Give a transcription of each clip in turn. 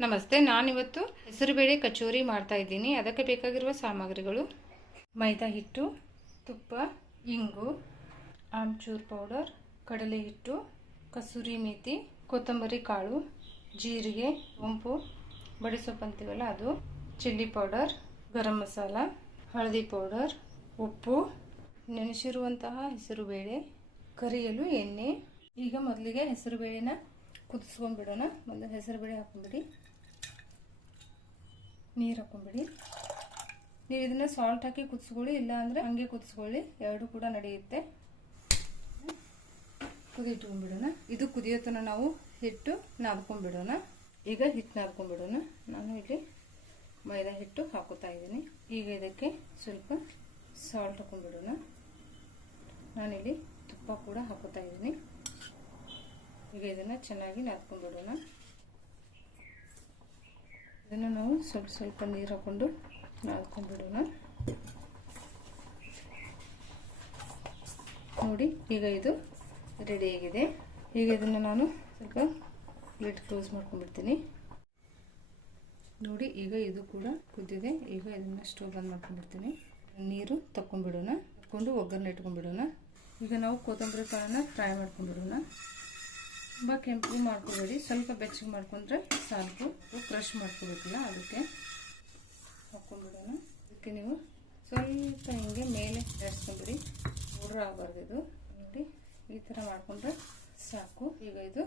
ನಮಸ್ತೆ, ನಾನಿವತ್ತು ಹೆಸರುಬೇಳೆ ಕಚೋರಿ ಮಾಡ್ತಾ ಇದ್ದೀನಿ. ಅದಕ್ಕೆ ಬೇಕಾಗಿರುವ ಸಾಮಗ್ರಿಗಳು ಮೈದಾ ಹಿಟ್ಟು, ತುಪ್ಪ, ಇಂಗು, ಆಮ್ಚೂರ್ ಪೌಡರ್, ಕಡಲೆ ಹಿಟ್ಟು, ಕಸೂರಿ ಮೇಥಿ ಕೊತ್ತಂಬರಿ ಕಾಳು, ಜೀರಿಗೆ ಉಂಪು ಬಡಿಸೊಪ್ಪು ಅಂತೀವಲ್ಲ ಅದು, ಚಿಲ್ಲಿ ಪೌಡರ್, ಗರಂ ಮಸಾಲ, ಹಳದಿ ಪೌಡರ್, ಉಪ್ಪು, ನೆನೆಸಿರುವಂತಹ ಹೆಸರುಬೇಳೆ, ಕರಿಯಲು ಎಣ್ಣೆ. ಈಗ ಮೊದಲಿಗೆ ಹೆಸರುಬೇಳೆನ ಕುದಿಸ್ಕೊಂಡ್ಬಿಡೋಣ. ಮೊದಲು ಹೆಸರುಬೇಳೆ ಹಾಕೊಂಡ್ಬಿಡಿ ನೀರು ಹಾಕೊಂಡ್ಬಿಡಿ ನೀವು ಇದನ್ನ ಸಾಲ್ಟ್ ಹಾಕಿ ಕುದಿಸ್ಕೊಳ್ಳಿ ಇಲ್ಲ ಅಂದರೆ ಹಂಗೆ ಕುದಿಸ್ಕೊಳ್ಳಿ. ಎರಡು ಕೂಡ ನಡೆಯುತ್ತೆ. ಕುದಿಟ್ಕೊಂಡ್ಬಿಡೋಣ. ಇದು ಕುದಿಯೋತನ ನಾವು ಹಿಟ್ಟು ನಾದ್ಕೊಂಡ್ಬಿಡೋಣ. ಈಗ ಹಿಟ್ಟು ನಾದ್ಕೊಂಡ್ಬಿಡೋಣ. ನಾನು ಇಲ್ಲಿ ಮೈದಾ ಹಿಟ್ಟು ಹಾಕೋತಾ ಇದ್ದೀನಿ. ಈಗ ಇದಕ್ಕೆ ಸ್ವಲ್ಪ ಸಾಲ್ಟ್ ಹಾಕೊಂಡ್ಬಿಡೋಣ. ನಾನಿಲ್ಲಿ ತುಪ್ಪ ಕೂಡ ಹಾಕೋತಾ ಇದ್ದೀನಿ. ಈಗ ಇದನ್ನು ಚೆನ್ನಾಗಿ ನಾದ್ಕೊಂಡ್ಬಿಡೋಣ. ಇದನ್ನು ನಾವು ಸ್ವಲ್ಪ ಸ್ವಲ್ಪ ನೀರು ಹಾಕ್ಕೊಂಡು ನಾದ್ಕೊಂಡ್ಬಿಡೋಣ. ನೋಡಿ, ಈಗ ಇದು ರೆಡಿಯಾಗಿದೆ ಈಗ ಇದನ್ನು ನಾನು ಸ್ವಲ್ಪ ಲಿಡ್ ಕ್ಲೋಸ್ ಮಾಡ್ಕೊಂಡ್ಬಿಡ್ತೀನಿ. ನೋಡಿ, ಈಗ ಇದು ಕೂಡ ಕುದ್ದಿದೆ. ಈಗ ಇದನ್ನು ಸ್ಟವ್ ಬಂದ್ ಮಾಡ್ಕೊಂಡ್ಬಿಡ್ತೀನಿ. ನೀರು ತಕ್ಕೊಂಡ್ಬಿಡೋಣ. ತಕ್ಕೊಂಡು ಒಗ್ಗರಣೆ ಇಟ್ಕೊಂಡ್ಬಿಡೋಣ. ಈಗ ನಾವು ಕೊತ್ತಂಬರಿ ಕಾಳನ್ನು ಫ್ರೈ ಮಾಡ್ಕೊಂಡ್ಬಿಡೋಣ. ತುಂಬ ಕೆಂಪು ಮಾಡ್ಕೋಬೇಡಿ. ಸ್ವಲ್ಪ ಬೆಚ್ಚಗೆ ಮಾಡ್ಕೊಂಡ್ರೆ ಸಾಕು. ಕ್ರಷ್ ಮಾಡ್ಕೋಬೇಕಲ್ಲ, ಅದಕ್ಕೆ ಹಾಕ್ಕೊಂಡ್ಬಿಡೋಣ ಅದಕ್ಕೆ ನೀವು ಸ್ವಲ್ಪ ಹಿಂಗೆ ಮೇಲೆ ಜಾಡಿಸ್ಕೊಂಬಿಡಿ ಉಡ್ರ ಆಗಬಾರ್ದು ಇದು. ನೋಡಿ, ಈ ಥರ ಮಾಡಿಕೊಂಡ್ರೆ ಸಾಕು. ಈಗ ಇದು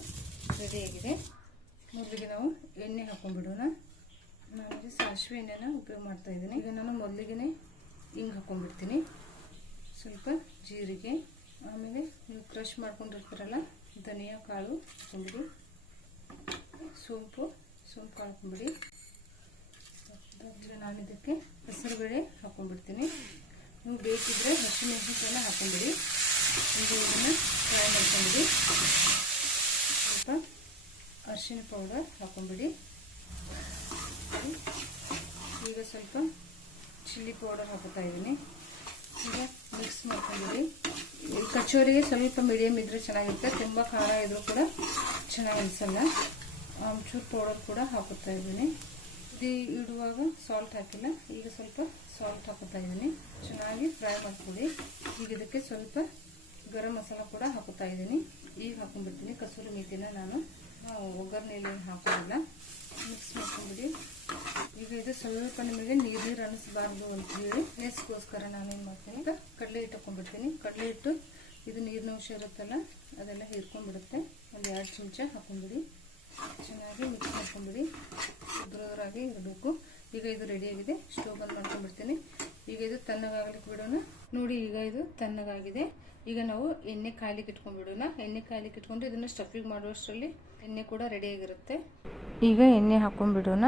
ರೆಡಿಯಾಗಿದೆ ಮೊದಲಿಗೆ ನಾವು ಎಣ್ಣೆ ಹಾಕ್ಕೊಂಡ್ಬಿಡೋಣ ನಾನು ಸಾಸಿವೆ ಎಣ್ಣೆನ ಉಪಯೋಗ ಮಾಡ್ತಾ ಇದ್ದೀನಿ. ಈಗ ನಾನು ಮೊದಲಿಗೆ ಹಿಂಗೆ ಹಾಕ್ಕೊಂಡ್ಬಿಡ್ತೀನಿ ಸ್ವಲ್ಪ ಜೀರಿಗೆ, ಆಮೇಲೆ ನೀವು ಕ್ರಷ್ ಮಾಡ್ಕೊಂಡಿರ್ತೀರಲ್ಲ ಧನಿಯಾ ಕಾಳು ಹಾಕೊಂಬಿಡಿ ಸೋಂಪು ಸೋಂಪು ಕಾಳು ಹಾಕೊಂಬಿಡಿ ನಾನು ಇದಕ್ಕೆ ಹೆಸರುಬೇಳೆ ಹಾಕೊಂಡ್ಬಿಡ್ತೀನಿ. ನೀವು ಬೇಕಿದ್ರೆ ಹಸಿಮೆಣಸಿನ್ಕಾಯನ್ನ ಹಾಕೊಂಬಿಡಿ ಈಗ ಇದನ್ನು ಫ್ರೈ ಮಾಡ್ಕೊಂಬಿಡಿ ಸ್ವಲ್ಪ ಅರಿಶಿನ ಪೌಡರ್ ಹಾಕೊಂಬಿಡಿ ಈಗ ಸ್ವಲ್ಪ ಚಿಲ್ಲಿ ಪೌಡರ್ ಹಾಕೋತಾ ಇದ್ದೀನಿ. ಈಗ ಮಿಕ್ಸ್ ಮಾಡ್ಕೊಂಡಿದ್ದೀನಿ. ಕಚೋರಿಗೆ ಸ್ವಲ್ಪ ಮೀಡಿಯಮ್ ಇದ್ರೆ ಚೆನ್ನಾಗಿರುತ್ತೆ. ತುಂಬ ಖಾರ ಇದ್ರೂ ಕೂಡ ಚೆನ್ನಾಗಿ ಅನಿಸಲ್ಲ. ಒಂಚೂರು ಪೌಡರ್ ಕೂಡ ಹಾಕುತ್ತಾ ಇದ್ದೀನಿ. ಇದು ಇಡುವಾಗ ಸಾಲ್ಟ್ ಹಾಕಿಲ್ಲ. ಈಗ ಸ್ವಲ್ಪ ಸಾಲ್ಟ್ ಹಾಕುತ್ತಾ ಇದ್ದೀನಿ. ಚೆನ್ನಾಗಿ ಫ್ರೈ ಮಾಡ್ಕೊಳ್ಳಿ. ಈಗ ಇದಕ್ಕೆ ಸ್ವಲ್ಪ ಗರಂ ಮಸಾಲ ಕೂಡ ಹಾಕುತ್ತಾ ಇದ್ದೀನಿ. ಈಗ ಹಾಕೊಂಡ್ಬಿಡ್ತೀನಿ. ಕಸೂರಿ ಮೇಥಿನ ನಾನು. ಒಗ್ಗರಣೆಯಲ್ಲಿ ಹಾಕೋದಿಲ್ಲ. ಮಿಕ್ಸ್ ಇದು ಸ್ವಲ್ಪ ನಿಮಗೆ ನೀರು ನೀರು ಅನಿಸ್ಬಾರ್ದು ಅಂತ ಹೇಳಿ ಪ್ಲೇಸ್ಗೋಸ್ಕರ ನಾನು ಏನು ಮಾಡ್ತೀನಿ ಕಡಲೆ ಹಿಟ್ಟು ಹಾಕೊಂಡ್ಬಿಡ್ತೀನಿ. ಕಡಲೆ ಹಿಟ್ಟು, ಇದು ನೀರಿನ ಅಂಶ ಇರುತ್ತಲ್ಲ, ಅದೆಲ್ಲ ಹೀರ್ಕೊಂಡ್ಬಿಡುತ್ತೆ. ಒಂದು ಎರಡು ಚಮಚ ಹಾಕೊಂಡ್ಬಿಡಿ. ಚೆನ್ನಾಗಿ ಮಿಕ್ಸ್ ಮಾಡ್ಕೊಂಡ್ಬಿಡಿ. ಉದುರಾಗಿ ಇರಬೇಕು. ಈಗ ಇದು ರೆಡಿಯಾಗಿದೆ ಸ್ಟವ್ ಬಂದ್ ಮಾಡ್ಕೊಂಡ್ಬಿಡ್ತೀನಿ. ಈಗ ಇದು ತಣ್ಣಗಾಗ್ಲಿಕ್ಕೆ ಬಿಡೋಣ. ನೋಡಿ, ಈಗ ಇದು ತಣ್ಣಗಾಗಿದೆ. ಈಗ ನಾವು ಎಣ್ಣೆ ಕಾಯ್ಲಿಕ್ಕೆ ಇಟ್ಕೊಂಡ್ಬಿಡೋಣ. ಎಣ್ಣೆ ಕಾಯ್ಲಿಕ್ಕೆ ಇಟ್ಕೊಂಡು ಇದನ್ನು ಸ್ಟಫಿಂಗ್ ಮಾಡುವಷ್ಟರಲ್ಲಿ ಎಣ್ಣೆ ಕೂಡ ರೆಡಿಯಾಗಿರುತ್ತೆ ಈಗ ಎಣ್ಣೆ ಹಾಕೊಂಡ್ಬಿಡೋಣ.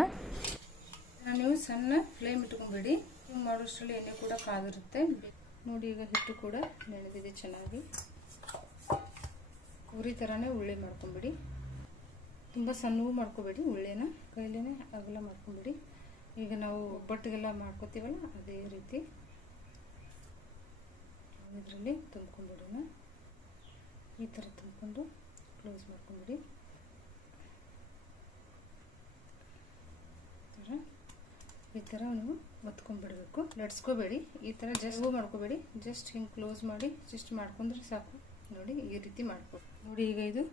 ನೀವು ಸಣ್ಣ ಫ್ಲೇಮ್ ಇಟ್ಕೊಂಡ್ಬಿಡಿ ಮಾಡೋಷ್ಟರಲ್ಲಿ ಎಣ್ಣೆ ಕೂಡ ಕಾದಿರುತ್ತೆ. ನೋಡಿ ಈಗ ಹಿಟ್ಟು ಕೂಡ ನೆನೆದಿದೆ ಚೆನ್ನಾಗಿ. ಕುರಿ ಥರನೇ ಉಳ್ಳಿ ಮಾಡ್ಕೊಂಬಿಡಿ. ತುಂಬ ಸಣ್ಣವು ಮಾಡ್ಕೋಬೇಡಿ, ಉಳ್ಳೆನ. ಕೈಲೇ ಅಗಲ ಮಾಡ್ಕೊಂಬಿಡಿ. ಈಗ ನಾವು ಒಬ್ಬಟ್ಟಿಗೆಲ್ಲ ಮಾಡ್ಕೋತೀವಲ್ಲ, ಅದೇ ರೀತಿ. ಇದರಲ್ಲಿ ತುಂಬ್ಕೊಂಡ್ಬಿಡೋಣ ಈ ಥರ ತುಂಬಿಕೊಂಡು ಕ್ಲೋಸ್ ಮಾಡ್ಕೊಂಬಿಡಿ. ಥರ. ಈ ಥರ ನೀವು ಒತ್ಕೊಂಡ್ಬಿಡಬೇಕು. ಲಟ್ಸ್ಕೋಬೇಡಿ ಈ ಥರ ಜಸ್ಟ್ ಮಾಡ್ಕೋಬೇಡಿ. ಜಸ್ಟ್ ಹಿಂಗೆ ಕ್ಲೋಸ್ ಮಾಡಿ ಜಸ್ಟ್ ಮಾಡ್ಕೊಂಡ್ರೆ ಸಾಕು. ನೋಡಿ ಈ ರೀತಿ ಮಾಡ್ಕೊ. ನೋಡಿ ಈಗ ಇದು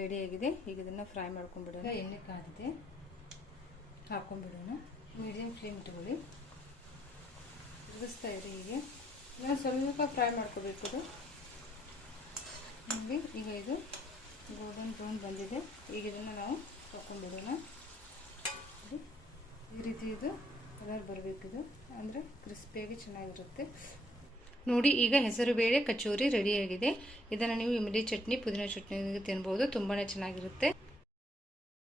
ರೆಡಿಯಾಗಿದೆ ಈಗ ಇದನ್ನು ಫ್ರೈ ಮಾಡ್ಕೊಂಡ್ಬಿಡೋಣ. ಎಣ್ಣೆ ಕಾದಿದೆ. ಹಾಕೊಂಡ್ಬಿಡೋಣ. ಮೀಡಿಯಮ್ ಫ್ಲೇಮ್ ಇಟ್ಕೊಳ್ಳಿ ತಿರುಗಿಸ್ತಾ ಇದೆ ಹೀಗೆ. ನಾವು ಸ್ವಲ್ಪ ಫ್ರೈ ಮಾಡ್ಕೋಬೇಕು ಇದು ನೋಡಿ ಈಗ ಇದು ಗೋಲ್ಡನ್ ಬ್ರೌನ್ ಬಂದಿದೆ. ಈಗ ಇದನ್ನು ನಾವು ಹಾಕೊಂಡ್ಬಿಡೋಣ. ಈ ರೀತಿ ಇದು ಕಲರ್ ಇದು. ಅಂದರೆ ಕ್ರಿಸ್ಪಿಯಾಗಿ ಚೆನ್ನಾಗಿರುತ್ತೆ. ನೋಡಿ, ಈಗ ಹೆಸರು ಬೇಳೆ ಕಚೋರಿ ರೆಡಿಯಾಗಿದೆ ಇದನ್ನು ನೀವು ಇಮಿಡಿ ಚಟ್ನಿ, ಪುದೀನ ಚಟ್ನಿ ತಿನ್ಬೋದು. ತುಂಬಾ ಚೆನ್ನಾಗಿರುತ್ತೆ.